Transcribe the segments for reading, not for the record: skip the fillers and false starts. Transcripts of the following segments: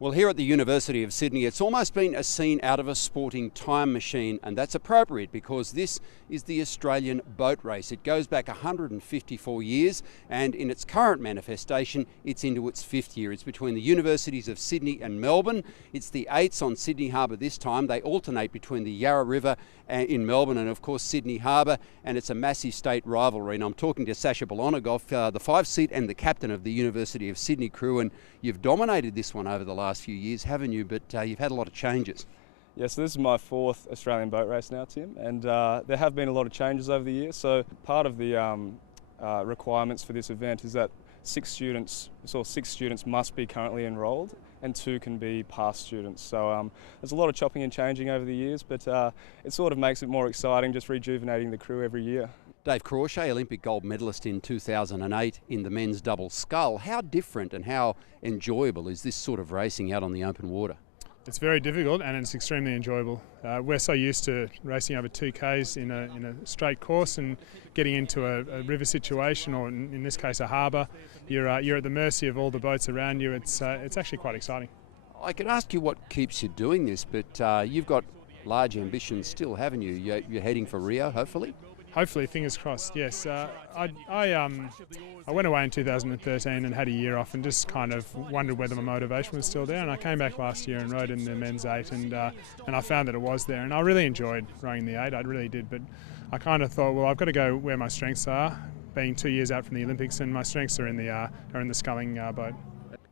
Well, here at the University of Sydney, it's almost been a scene out of a sporting time machine, and that's appropriate because this is the Australian boat race. It goes back 154 years, and in its current manifestation, it's into its fifth year. It's between the Universities of Sydney and Melbourne. It's the eights on Sydney Harbour this time. They alternate between the Yarra River in Melbourne and, of course, Sydney Harbour, and it's a massive state rivalry. And I'm talking to Sasha Bolonogov, the five-seat and the captain of the University of Sydney crew, and you've dominated this one over the last few years, haven't you? But you've had a lot of changes. Yeah, so this is my fourth Australian boat race now, Tim, and there have been a lot of changes over the years. So part of the requirements for this event is that six students must be currently enrolled and 2 can be past students. So there's a lot of chopping and changing over the years, but it sort of makes it more exciting, just rejuvenating the crew every year. Dave Crawshay, Olympic gold medalist in 2008 in the men's double scull. How different and how enjoyable is this sort of racing out on the open water? It's very difficult and it's extremely enjoyable. We're so used to racing over 2Ks in a straight course and getting into a river situation, or in this case a harbour. You're at the mercy of all the boats around you. It's actually quite exciting. I could ask you what keeps you doing this, but you've got large ambitions still, haven't you? You're heading for Rio, hopefully? Hopefully, fingers crossed, yes. I went away in 2013 and had a year off and just kind of wondered whether my motivation was still there, and I came back last year and rode in the men's 8 and I found that it was there, and I really enjoyed rowing the 8, I really did, but I kind of thought, well, I've got to go where my strengths are, being 2 years out from the Olympics, and my strengths are in the sculling boat.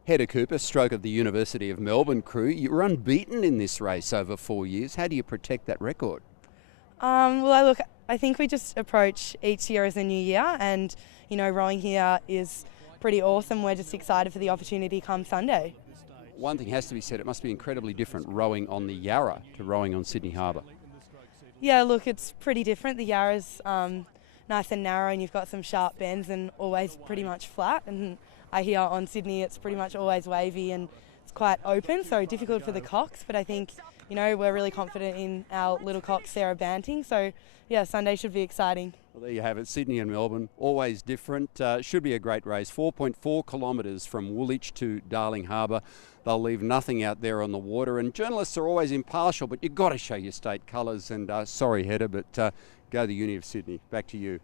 Hedda Cooper, stroke of the University of Melbourne crew, you were unbeaten in this race over 4 years. How do you protect that record? I think we just approach each year as a new year, and rowing here is pretty awesome. We're just excited for the opportunity come Sunday. One thing has to be said, it must be incredibly different rowing on the Yarra to rowing on Sydney Harbour. Yeah, look, it's pretty different. The Yarra's nice and narrow and you've got some sharp bends and always pretty much flat, and I hear on Sydney it's pretty much always wavy and it's quite open, so difficult for the cocks, but I think we're really confident in our little cock, Sarah Banting. So, yeah, Sunday should be exciting. Well, there you have it. Sydney and Melbourne, always different. Should be a great race. 4.4 kilometres from Woolwich to Darling Harbour. They'll leave nothing out there on the water. And journalists are always impartial, but you've got to show your state colours. And sorry, Hedda, but go the Uni of Sydney. Back to you.